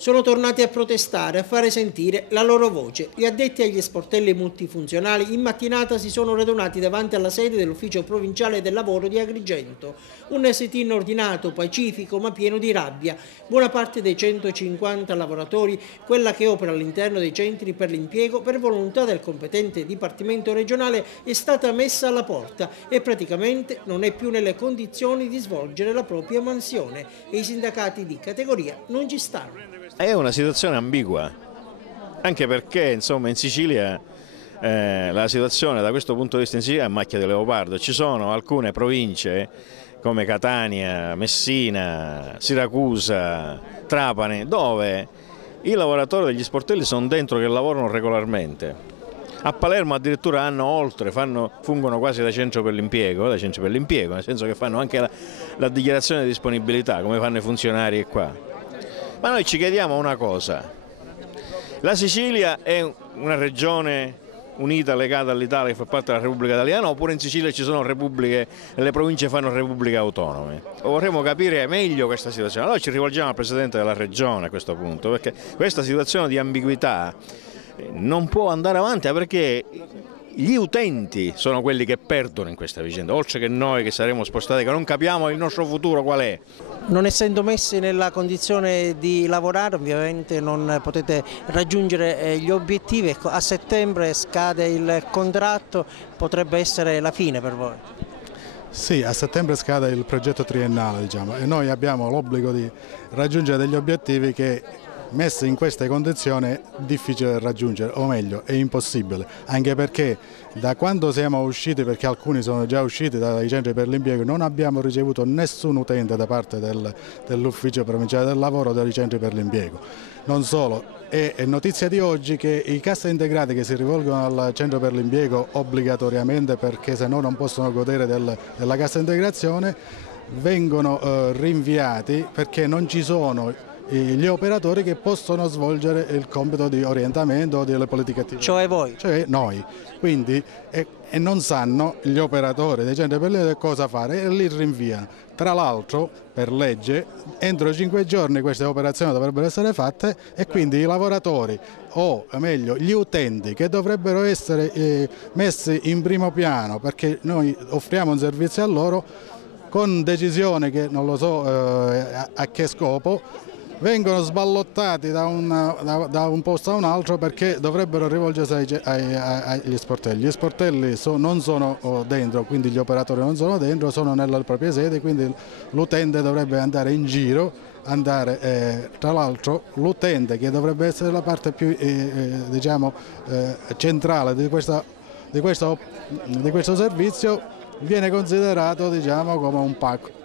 Sono tornati a protestare, a fare sentire la loro voce. Gli addetti agli sportelli multifunzionali in mattinata si sono radunati davanti alla sede dell'Ufficio Provinciale del Lavoro di Agrigento. Un sit-in ordinato, pacifico ma pieno di rabbia. Buona parte dei 150 lavoratori, quella che opera all'interno dei centri per l'impiego, per volontà del competente Dipartimento regionale, è stata messa alla porta e praticamente non è più nelle condizioni di svolgere la propria mansione e i sindacati di categoria non ci stanno. È una situazione ambigua, anche perché insomma in Sicilia la situazione da questo punto di vista in Sicilia è a macchia di leopardo. Ci sono alcune province come Catania, Messina, Siracusa, Trapani, dove i lavoratori degli sportelli sono dentro che lavorano regolarmente. A Palermo addirittura hanno oltre, fungono quasi da centro per l'impiego, nel senso che fanno anche la dichiarazione di disponibilità, come fanno i funzionari qua. Ma noi ci chiediamo una cosa: la Sicilia è una regione unita, legata all'Italia, che fa parte della Repubblica Italiana, oppure in Sicilia ci sono repubbliche e le province fanno repubbliche autonome? Vorremmo capire meglio questa situazione. Allora ci rivolgiamo al Presidente della Regione a questo punto, perché questa situazione di ambiguità non può andare avanti, perché gli utenti sono quelli che perdono in questa vicenda, oltre che noi che saremo spostati, che non capiamo il nostro futuro qual è. Non essendo messi nella condizione di lavorare, ovviamente non potete raggiungere gli obiettivi. A settembre scade il contratto, potrebbe essere la fine per voi. Sì, a settembre scade il progetto triennale, diciamo, e noi abbiamo l'obbligo di raggiungere degli obiettivi che, messi in queste condizioni, è difficile raggiungere, o meglio è impossibile, anche perché da quando siamo usciti, perché alcuni sono già usciti dai centri per l'impiego, non abbiamo ricevuto nessun utente da parte dell'Ufficio Provinciale del Lavoro o dei centri per l'impiego. Non solo, è notizia di oggi che i cassa integrati che si rivolgono al centro per l'impiego obbligatoriamente, perché se no non possono godere della cassa integrazione, vengono rinviati perché non ci sono gli operatori che possono svolgere il compito di orientamento delle politiche attive. Cioè voi? Cioè noi. Quindi e non sanno gli operatori dei centri per l'impiego cosa fare e li rinviano. Tra l'altro, per legge, entro 5 giorni queste operazioni dovrebbero essere fatte e quindi i lavoratori, o meglio gli utenti, che dovrebbero essere messi in primo piano perché noi offriamo un servizio a loro, con decisione che non lo so a che scopo, vengono sballottati da un posto a un altro perché dovrebbero rivolgersi agli sportelli. Gli sportelli non sono dentro, quindi gli operatori non sono dentro, sono nelle proprie sedi, quindi l'utente dovrebbe andare in giro, tra l'altro l'utente, che dovrebbe essere la parte più diciamo, centrale di questo servizio, viene considerato, diciamo, come un pacco.